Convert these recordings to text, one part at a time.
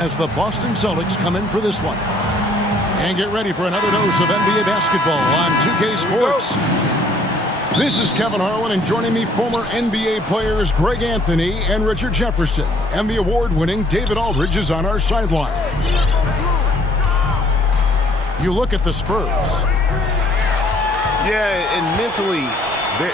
as the Boston Celtics come in for this one. And get ready for another dose of NBA basketball on 2K Sports. This is Kevin Harlan, and joining me, former NBA players Greg Anthony and Richard Jefferson. And the award-winning David Aldridge is on our sideline. You look at the Spurs. Yeah, and mentally,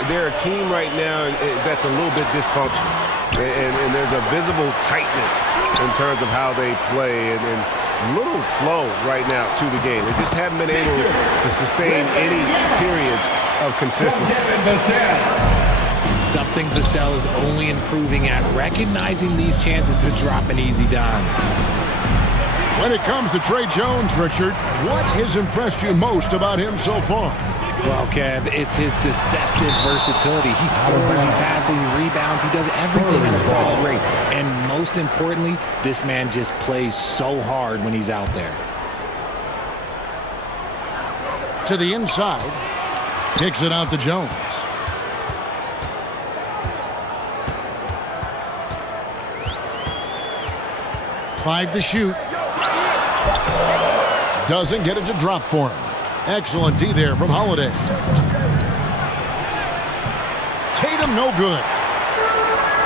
they're a team right now that's a little bit dysfunctional. And there's a visible tightness in terms of how they play and little flow right now to the game. They just haven't been able to sustain any periods of consistency. Something Vassell is only improving at, recognizing these chances to drop an easy dime. When it comes to Trey Jones, Richard, what has impressed you most about him so far? Well, Kev, it's his deceptive versatility. He scores, he passes, he rebounds, he does everything at a solid rate. And most importantly, this man just plays so hard when he's out there. To the inside, kicks it out to Jones. Five to shoot. Doesn't get it to drop for him. Excellent D there from Holiday. Tatum no good.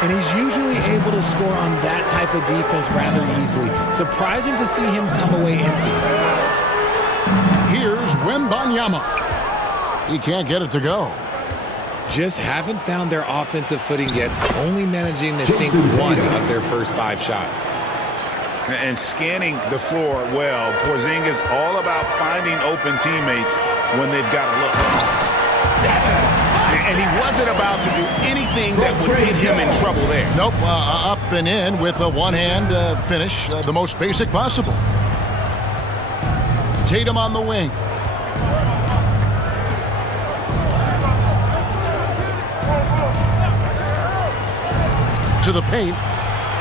And he's usually able to score on that type of defense rather easily. Surprising to see him come away empty. Here's Wembanyama. He can't get it to go. Just haven't found their offensive footing yet, only managing to sink one of their first 5 shots. And scanning the floor well. Porzingis all about finding open teammates when they've got a look. And he wasn't about to do anything that would get him in trouble there. Nope, up and in with a one-hand finish, the most basic possible. Tatum on the wing. To the paint,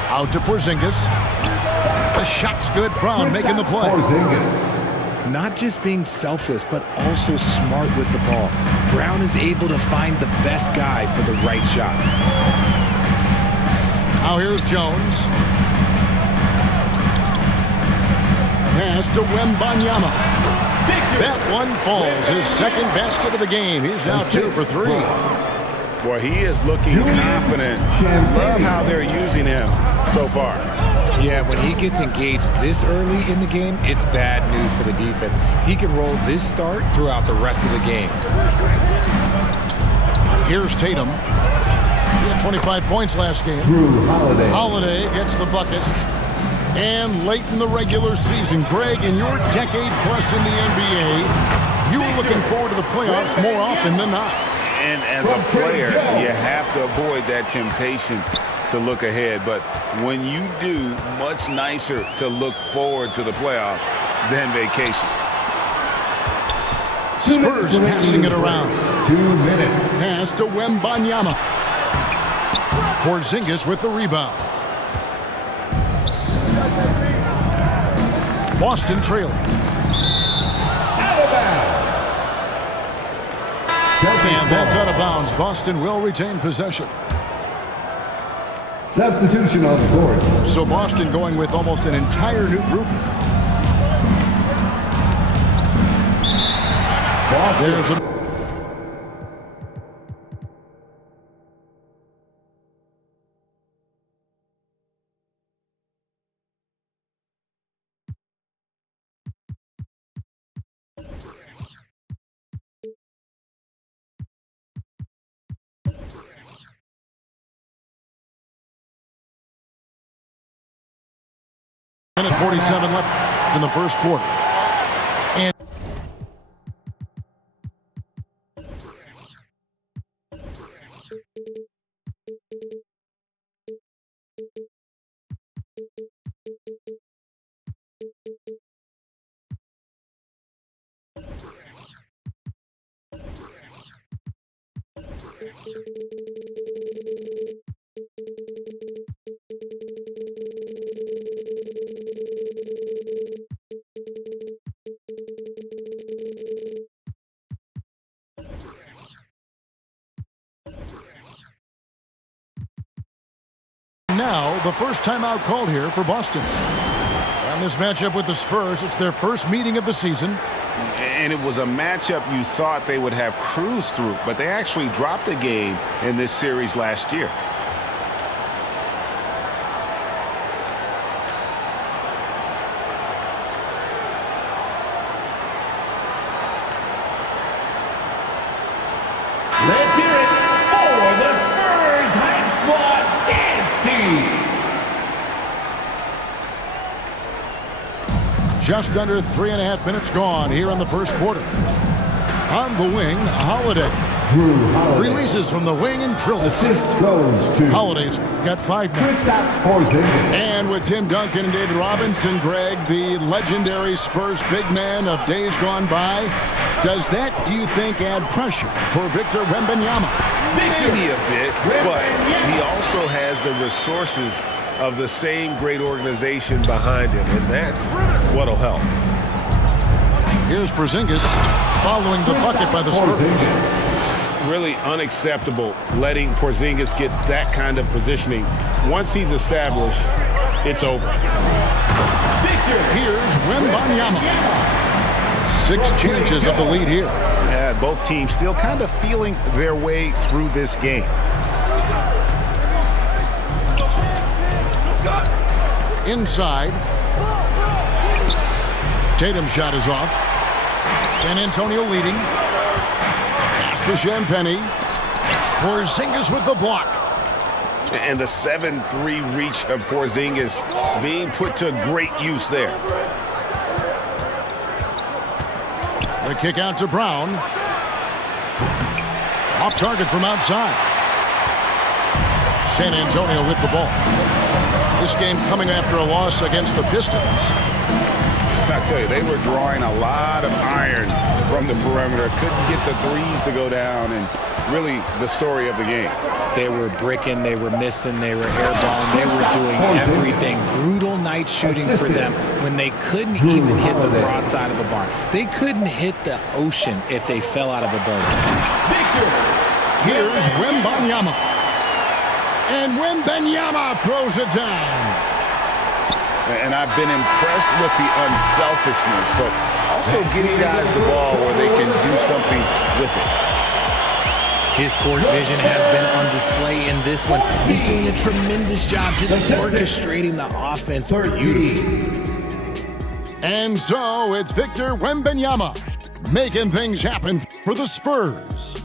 out to Porzingis. The shot's good. Brown making the play. Not just being selfless, but also smart with the ball. Brown is able to find the best guy for the right shot. Now here's Jones. Pass to Wembanyama. That one falls. His second basket of the game. He's now 2 for 3. Boy, he is looking confident. Love how they're using him so far. Yeah, when he gets engaged this early in the game, it's bad news for the defense. He can roll this start throughout the rest of the game. Here's Tatum. He had 25 points last game. Holiday gets the bucket. And late in the regular season, Greg, in your decade plus in the NBA, you were looking forward to the playoffs more often than not. And as a player, you have to avoid that temptation to look ahead. But when you do, much nicer to look forward to the playoffs than vacation. Spurs passing it around. 2 minutes. Pass to Wembanyama. Porzingis with the rebound. Boston trailing. Out of bounds. And that's out of bounds. Boston will retain possession. Substitution on the board. So Boston going with almost an entire new group here. There's a... Minute 47 left in the first quarter. And now the first timeout called here for Boston. In this matchup with the Spurs, it's their first meeting of the season. And it was a matchup you thought they would have cruised through, but they actually dropped a game in this series last year. Let's hear it for the Spurs High Squad Dance Team. Just under 3.5 minutes gone here in the first quarter. On the wing, Holiday. Drew Holiday. Releases from the wing and drills it. Assist goes to Holiday's got 5 now. Kristaps Porzingis. And with Tim Duncan and David Robinson, Greg, the legendary Spurs big man of days gone by, does that, do you think, add pressure for Victor Wembanyama? Maybe a bit, but he also has the resources of the same great organization behind him, and that's what'll help. Here's Porzingis following the bucket by the Spurs. Really unacceptable letting Porzingis get that kind of positioning. Once he's established, it's over. Here's Wembanyama. 6 changes of the lead here. Yeah, both teams still kind of feeling their way through this game. Inside. Tatum's shot is off. San Antonio leading. Pass to Champagny. Porzingis with the block. And the 7-3 reach of Porzingis being put to great use there. The kick out to Brown. Off target from outside. San Antonio with the ball. This game coming after a loss against the Pistons. I tell you, they were drawing a lot of iron from the perimeter. Couldn't get the threes to go down, and really the story of the game. They were bricking, they were missing, they were airballing, they were doing everything. Brutal night shooting for them when they couldn't even hit the broadside of a barn. They couldn't hit the ocean if they fell out of a boat. Here's Wembanyama. And Wembanyama throws it down. And I've been impressed with the unselfishness, but also getting guys the ball where they can do something with it. His court vision has been on display in this one. He's doing a tremendous job just orchestrating the offense beautifully. And so it's Victor Wembanyama making things happen for the Spurs.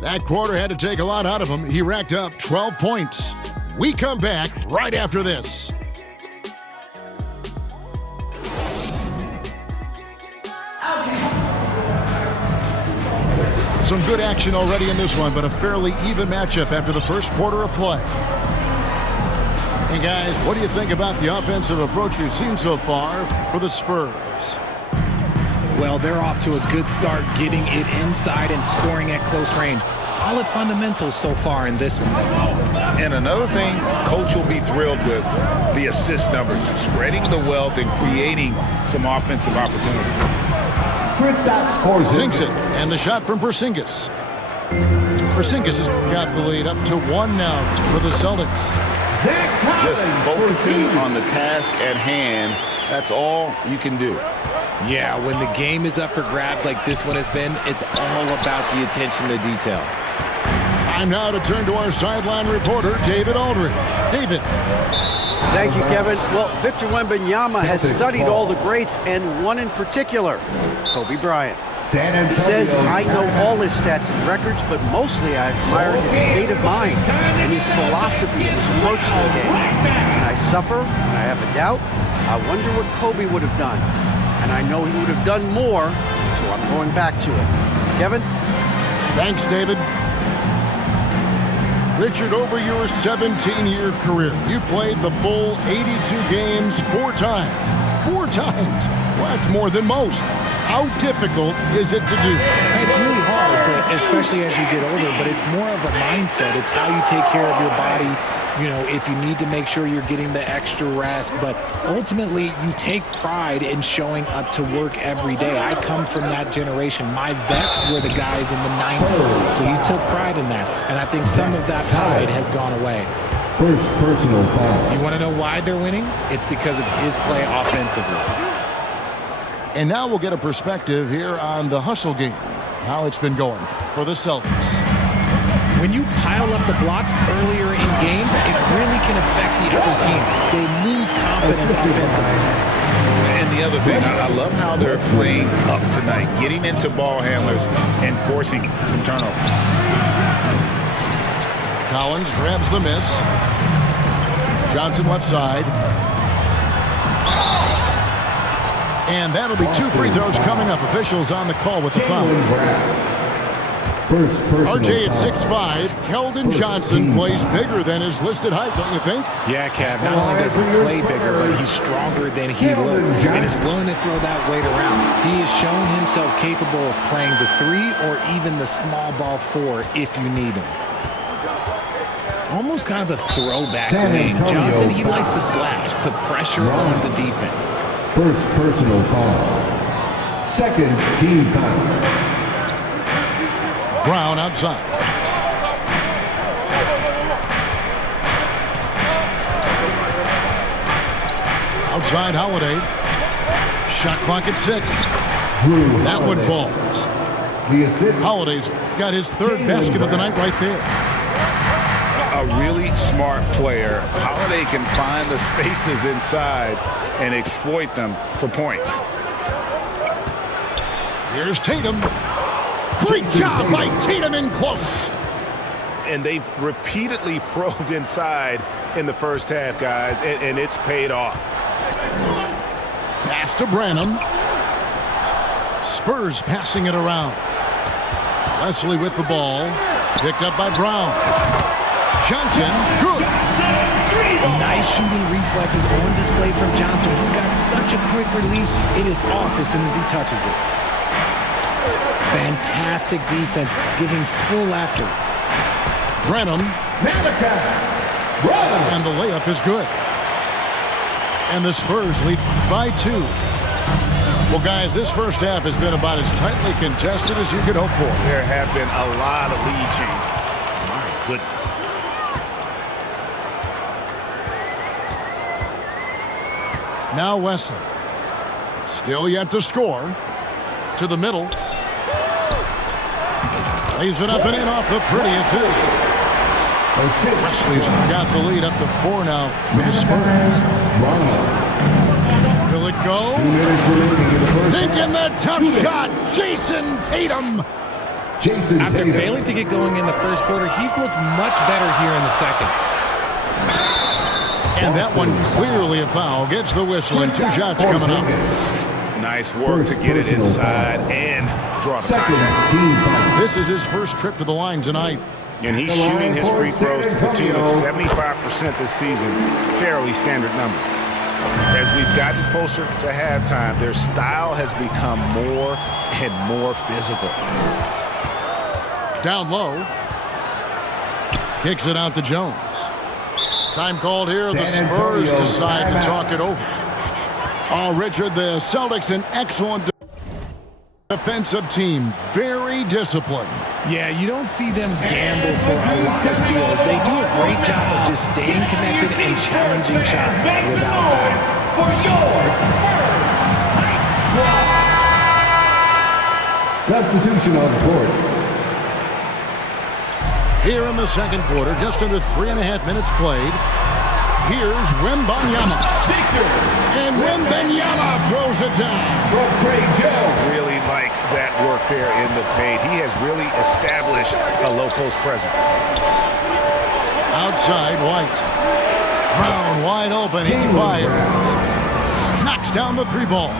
That quarter had to take a lot out of him. He racked up 12 points. We come back right after this. Some good action already in this one, but a fairly even matchup after the first quarter of play. And guys, what do you think about the offensive approach we've seen so far for the Spurs? Well, they're off to a good start getting it inside and scoring at close range. Solid fundamentals so far in this one. And another thing, Coach will be thrilled with the assist numbers, spreading the wealth and creating some offensive opportunities. Sinks it, and the shot from Porzingis. Porzingis has got the lead up to 1 now for the Celtics. Just focusing on the task at hand, that's all you can do. Yeah, when the game is up for grabs like this one has been, it's all about the attention to detail. Time now to turn to our sideline reporter, David Aldridge. David. Thank you, Kevin. Well, Victor Wembanyama has studied all the greats and one in particular, Kobe Bryant. He says, I know all his stats and records, but mostly I admire his state of mind and his philosophy and his approach to the game. When I suffer, when I have a doubt, I wonder what Kobe would have done. And I know he would have done more, so I'm going back to it. Kevin? Thanks, David. Richard, over your 17-year career, you played the full 82 games 4 times. 4 times. Well, that's more than most. How difficult is it to do? It's really hard, but especially as you get older, but it's more of a mindset. It's how you take care of your body. You know, if you need to make sure you're getting the extra rest, but ultimately you take pride in showing up to work every day. I come from that generation. My vets were the guys in the 90s, so you took pride in that, and I think some of that pride has gone away. First personal foul. You want to know why they're winning? It's because of his play offensively. And now we'll get a perspective here on the hustle game, how it's been going for the Celtics. When you pile up the blocks earlier in games, it really can affect the other team. They lose confidence offensively. And the other thing, I love how they're playing up tonight, getting into ball handlers and forcing some turnovers. Collins grabs the miss. Johnson left side. And that'll be 2 free throws coming up. Officials on the call with the foul. RJ at 6'5", Keldon Johnson plays bigger than his listed height, don't you think? Yeah, Kev, not only does he play bigger, but he's stronger than he looks and is willing to throw that weight around. He has shown himself capable of playing the 3 or even the small ball 4 if you need him. Almost kind of a throwback wing. Johnson, he likes to slash, put pressure on the defense. First personal foul. Second team foul. Brown outside. Outside Holiday. Shot clock at 6. That one falls. Holiday's got his 3rd basket of the night right there. A really smart player. Holiday can find the spaces inside and exploit them for points. Here's Tatum. Great job by Tatum in close. And they've repeatedly probed inside in the first half, guys, and it's paid off. Pass to Branham. Spurs passing it around. Wesley with the ball. Picked up by Brown. Johnson, good. Nice shooting reflexes on display from Johnson. He's got such a quick release. It is off as soon as he touches it. Fantastic defense, giving full effort. Branham. And the layup is good. And the Spurs lead by 2. Well, guys, this first half has been about as tightly contested as you could hope for. There have been a lot of lead changes. My goodness. Now Wesley. Still yet to score. To the middle. Lays it up and in off the pretty assist. Wesley's got the lead up to 4 now for the Spurs. Will it go? Sinking the tough shot. Jason Tatum. After failing to get going in the first quarter, he's looked much better here in the second. And that one clearly a foul. Gets the whistle and 2 shots coming up. Nice work to get it inside and draw the contact. This is his first trip to the line tonight. And he's shooting his free throws to the tune of 75% this season. Fairly standard number. As we've gotten closer to halftime, their style has become more and more physical. Down low. Kicks it out to Jones. Time called here. The Spurs decide to talk it over. Oh, Richard, the Celtics, an excellent defensive team. Very disciplined. Yeah, you don't see them gamble for a lot of steals. They do a great job of just staying connected and challenging shots without foul. For yours. Substitution on the court. Here in the second quarter, just under 3.5 minutes played. Here's Wembanyama. And Wembanyama throws it down. Really like that work there in the paint. He has really established a low post presence. Outside, White. Brown wide open. He fires. Knocks down the 3 ball.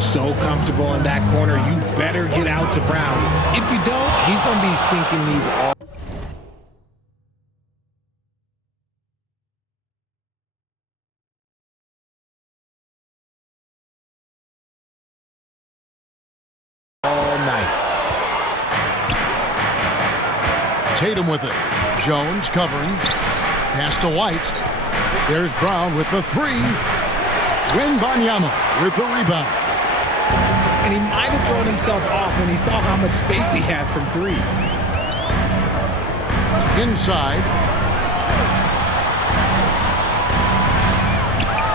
So comfortable in that corner. You better get out to Brown. If you don't, he's going to be sinking these all night. Tatum with it. Jones covering. Pass to White. There's Brown with the 3. Wembanyama with the rebound. And he might have thrown himself off when he saw how much space he had from 3. Inside.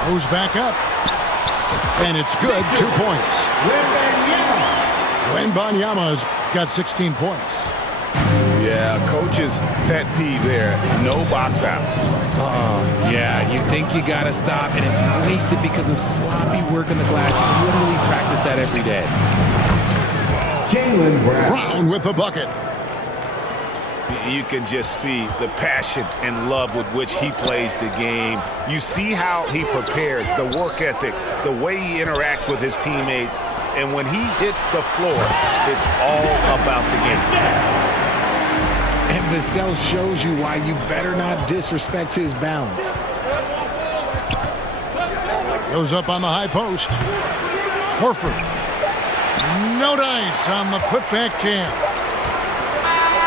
Goes back up. And it's good. 2 points. Wembanyama's got 16 points. Yeah, coach's pet peeve there. No box out. Yeah, you think you got to stop, and it's wasted because of sloppy work on the glass. You literally practice that every day. Jaylen Brown. Brown with the bucket. You can just see the passion and love with which he plays the game. You see how he prepares, the work ethic, the way he interacts with his teammates. And when he hits the floor, it's all about the game. And Vassell shows you why you better not disrespect his bounce. Goes up on the high post. Horford. No dice on the putback jam.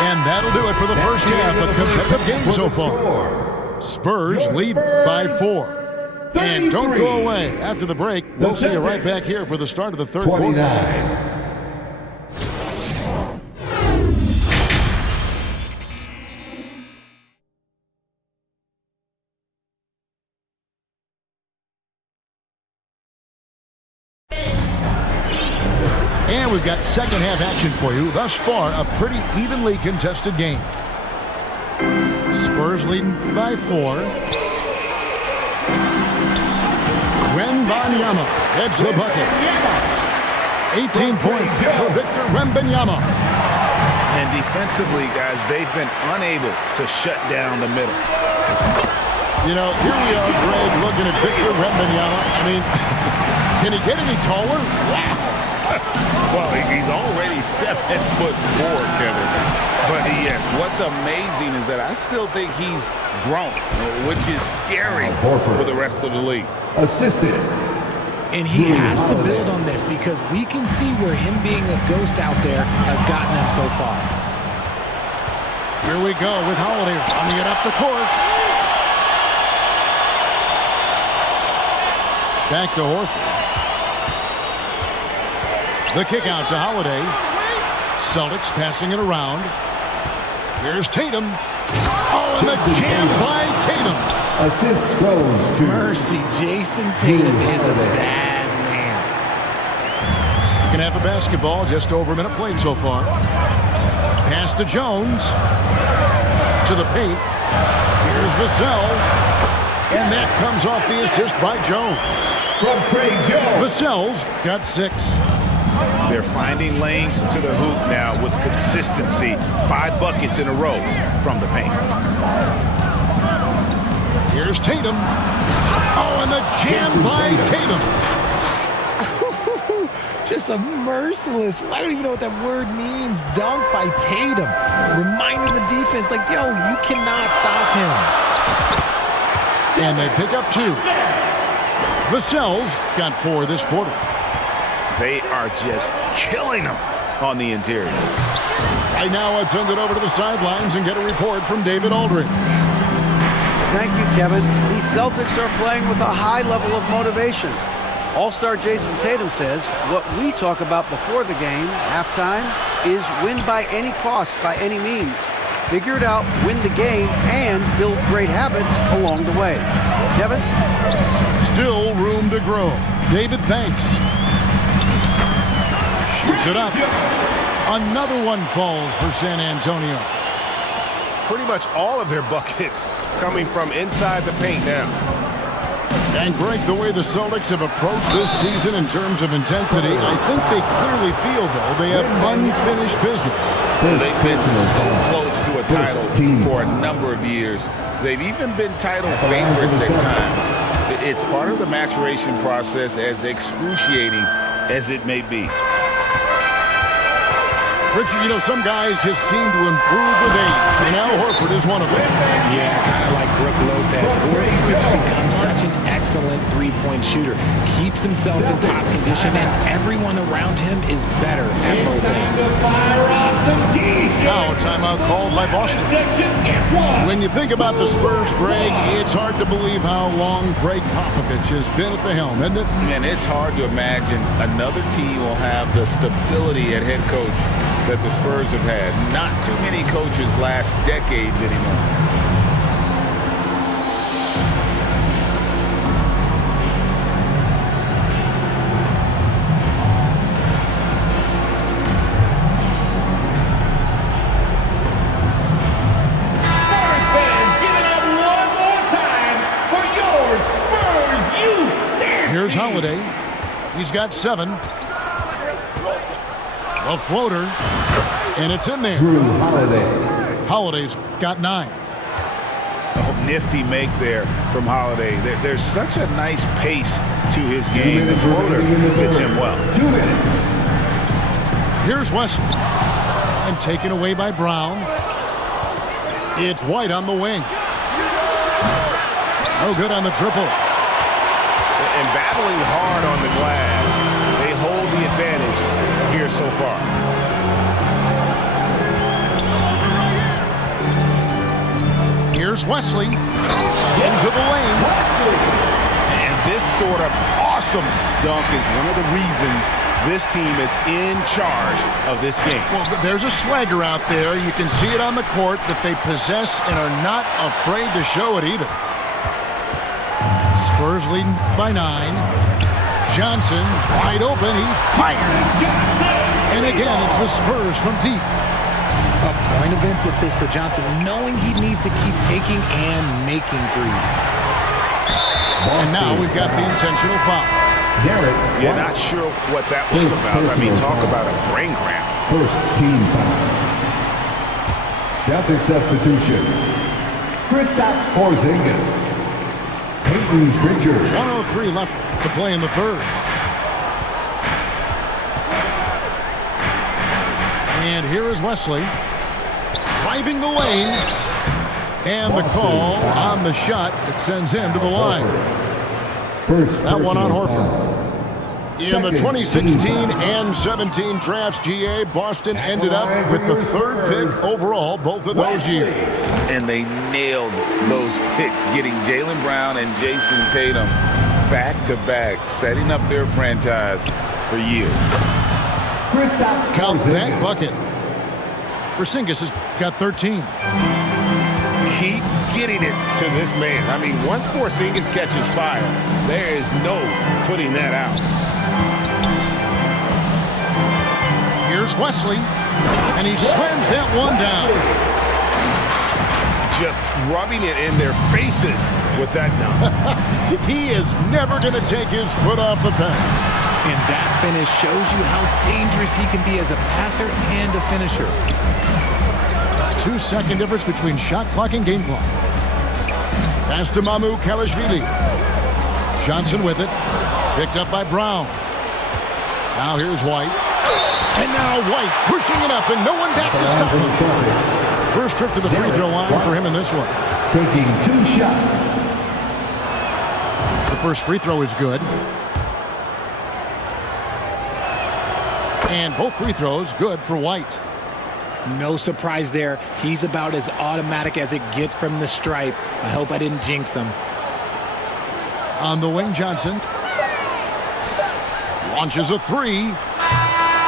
And that'll do it for the first half. A competitive game so far. Spurs lead by 4. And don't go away. After the break, we'll see you right back here for the start of the third quarter. 29. And we've got second half action for you. Thus far, a pretty evenly contested game. Spurs leading by 4. Wembanyama heads the bucket. 18 points for Victor Wembanyama. And defensively, guys, they've been unable to shut down the middle. You know, here we are, Greg, looking at Victor Wembanyama. I mean, can he get any taller? Wow. Well, he's already 7'4", Kevin. But yes, what's amazing is that I still think he's grown, which is scary for the rest of the league. Assisted. And he has to build on this because we can see where him being a ghost out there has gotten him so far. Here we go with Holiday running it up the court. Back to Horford. The kick out to Holiday. Celtics passing it around. Here's Tatum. Oh, and the jam by Tatum. Assist goes to Mercy, Jason Tatum is a bad man. Second half of basketball, just over a minute played so far. Pass to Jones. To the paint. Here's Vassell. And that comes off the assist by Jones. Vassell's got 6. They're finding lanes to the hoop now with consistency. 5 buckets in a row from the paint. Here's Tatum. Oh, and the jam by Tatum. Just a merciless, I don't even know what that word means, dunk by Tatum. Reminding the defense, like, yo, you cannot stop him. And they pick up 2. Vassell's got 4 this quarter. They are just killing them on the interior. Right now, let's send it over to the sidelines and get a report from David Aldridge. Thank you, Kevin. These Celtics are playing with a high level of motivation. All-star Jason Tatum says what we talk about before the game, halftime, is win by any cost, by any means. Figure it out, win the game, and build great habits along the way. Kevin? Still room to grow. David, thanks. Shoots it up. Another one falls for San Antonio. Pretty much all of their buckets coming from inside the paint now. And Greg, the way the Celtics have approached this season in terms of intensity, I think they clearly feel, though, they have unfinished business. They've been so close to a title for a number of years. They've even been title favorites at times. It's part of the maturation process, as excruciating as it may be. Richard, you know, some guys just seem to improve with age, and Al Horford is one of them. Yeah, kind of like Brook Lopez. Horford's become such an excellent three-point shooter. Keeps himself in top condition, and everyone around him is better at both ends. Now a timeout called by Boston. When you think about the Spurs, Greg, it's hard to believe how long Greg Popovich has been at the helm, isn't it? Man, it's hard to imagine another team will have the stability at head coach that the Spurs have had. Not too many coaches last decades anymore. Here's Holiday. He's got 7. A floater. And it's in there. Drew Holiday. Holiday's got 9. Oh, nifty make there from Holiday. There's such a nice pace to his game. The floater fits him well. 2 minutes. Here's Wesley. And taken away by Brown. It's White on the wing. No good on the triple. And battling hard on the glass, they hold the advantage here so far. Here's Wesley. Into the lane. And this sort of awesome dunk is one of the reasons this team is in charge of this game. Well, there's a swagger out there. You can see it on the court that they possess and are not afraid to show it either. Spurs leading by 9. Johnson wide open. He fires. And again, it's the Spurs from deep. A point of emphasis for Johnson, knowing he needs to keep taking and making threes. And now we've got the intentional foul. You're not sure what that was about. I mean, talk about a brain cramp. First team foul. Celtics substitution. Kristaps Porzingis. Peyton Pritchard. 1:03 left to play in the third. And here is Wesley. Driving the lane. And the call on the shot that sends him to the line. That one on Horford. In the 2016 and 17 drafts, GA, Boston ended up with the 3rd pick overall both of those years. And they nailed those picks, getting Jaylen Brown and Jason Tatum back-to-back, setting up their franchise for years. Count that bucket. Porzingis has got 13. Keep getting it to this man. I mean, once Porzingis catches fire, there is no putting that out. Here's Wesley, and he slams that one down. Just rubbing it in their faces with that dunk. He is never going to take his foot off the pen. And that finish shows you how dangerous he can be as a passer and a finisher. 2-second difference between shot clock and game clock. Pass to Mamu Kalashvili. Johnson with it. Picked up by Brown. Now here's White. And now White pushing it up and no one back to stop him. First trip to the free throw line for him in this one. Taking 2 shots. The first free throw is good. And both free throws good for White. No surprise there. He's about as automatic as it gets from the stripe. I hope I didn't jinx him. On the wing, Johnson. Launches a 3.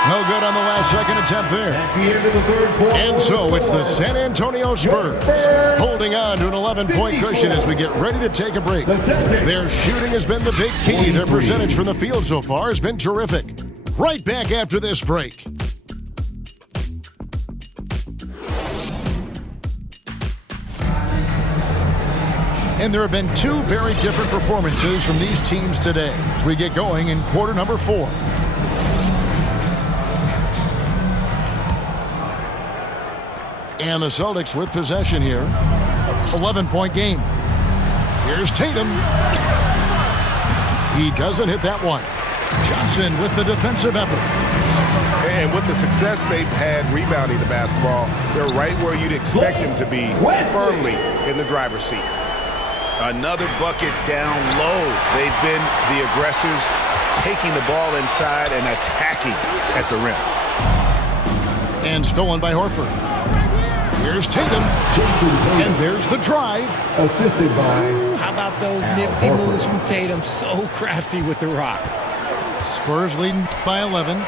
No good on the last second attempt there. At the end of the 3rd quarter. And so it's the San Antonio Spurs holding on to an 11-point cushion as we get ready to take a break. Their shooting has been the big key. Their percentage from the field so far has been terrific. Right back after this break. And there have been 2 very different performances from these teams today as we get going in quarter number 4. And the Celtics with possession here. 11-point game. Here's Tatum. He doesn't hit that one. Johnson with the defensive effort. And with the success they've had rebounding the basketball, they're right where you'd expect them to be, firmly in the driver's seat. Another bucket down low. They've been the aggressors, taking the ball inside and attacking at the rim. And stolen by Horford. Here's Tatum. And there's the drive. Assisted by... How about those nifty moves from Tatum? So crafty with the rock. Spurs leading by 11.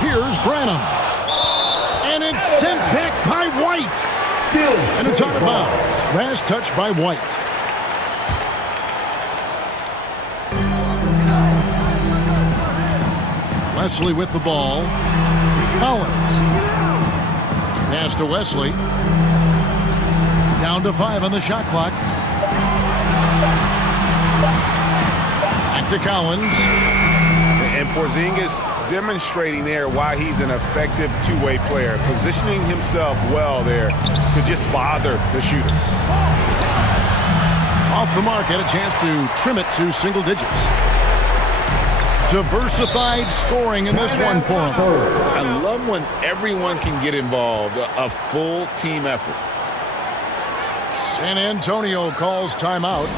Here's Branham. And it's sent back by White. Still. And it's out of bounds. Last touch by White. Wesley with the ball. Collins. Pass to Wesley. Down to 5 on the shot clock. to Collins. And Porzingis demonstrating there why he's an effective two-way player, positioning himself well there to just bother the shooter. Off the mark, had a chance to trim it to single digits. Diversified scoring in this one for him. I love when everyone can get involved, a full team effort. San Antonio calls timeout.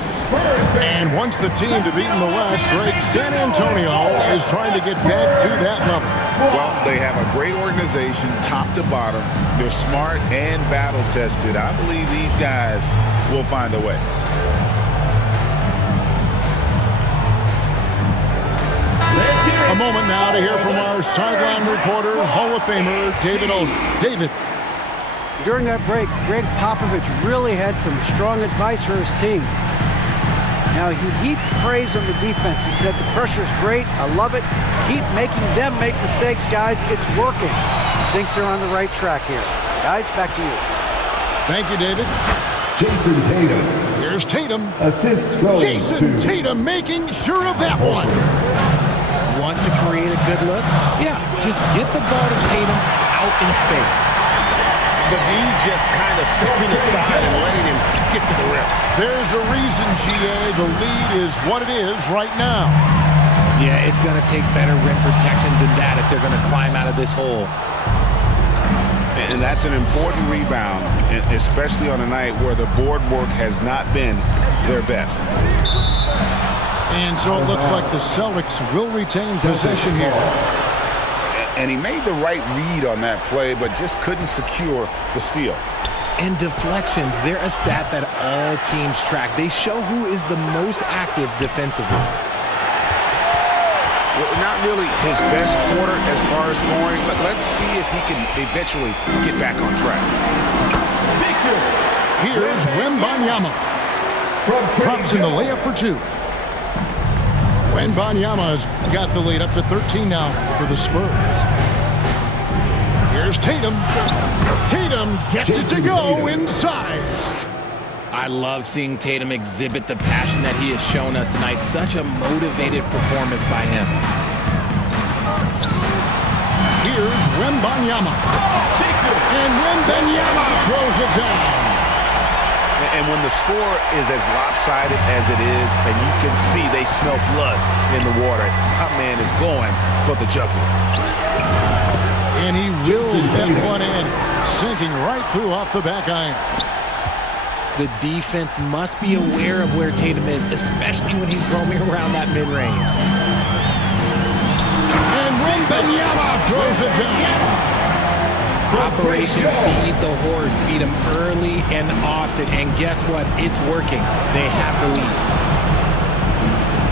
And wants the team to beat in the West, Greg, San Antonio is trying to get back to that level. Well, they have a great organization, top to bottom. They're smart and battle-tested. I believe these guys will find a way. A moment now to hear from our sideline reporter, Hall of Famer, David Alden. David. During that break, Greg Popovich really had some strong advice for his team. Now, he heaped praise on the defense. He said, the pressure's great. I love it. Keep making them make mistakes, guys. It's working. He thinks they're on the right track here. Guys, back to you. Thank you, David. Jason Tatum. Here's Tatum. Assist goes Jason to Tatum making sure of that one. Want to create a good look? Yeah, just get the ball to Tatum out in space. The D just kind of stepping aside and letting him get to the rim. There's a reason, GA, the lead is what it is right now. Yeah, it's going to take better rim protection than that if they're going to climb out of this hole. And that's an important rebound, especially on a night where the board work has not been their best. And so it looks like the Celtics will retain possession here. And he made the right read on that play, but just couldn't secure the steal. And deflections, they're a stat that all teams track. They show who is the most active defensively. Well, not really his best quarter as far as scoring. Let's see if he can eventually get back on track. Here's Wembanyama. Drops in the layup for two. Wembanyama's got the lead up to 13 now for the Spurs. Here's Tatum. Tatum gets it to go inside. I love seeing Tatum exhibit the passion that he has shown us tonight. Such a motivated performance by him. Here's Wembanyama. And Wembanyama throws it down. And when the score is as lopsided as it is, and you can see they smell blood in the water, my man is going for the jugular. And he wills that one in, sinking right through off the back iron. The defense must be aware of where Tatum is, especially when he's roaming around that mid-range. And Wembanyama throws it down. Operation Feed the Horse. Feed him early and often. And guess what? It's working. They have the lead.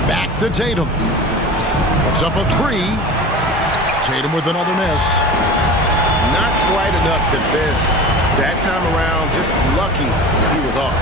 Back to Tatum. Puts up a three. Tatum with another miss. Not quite enough defense that time around. Just lucky he was off.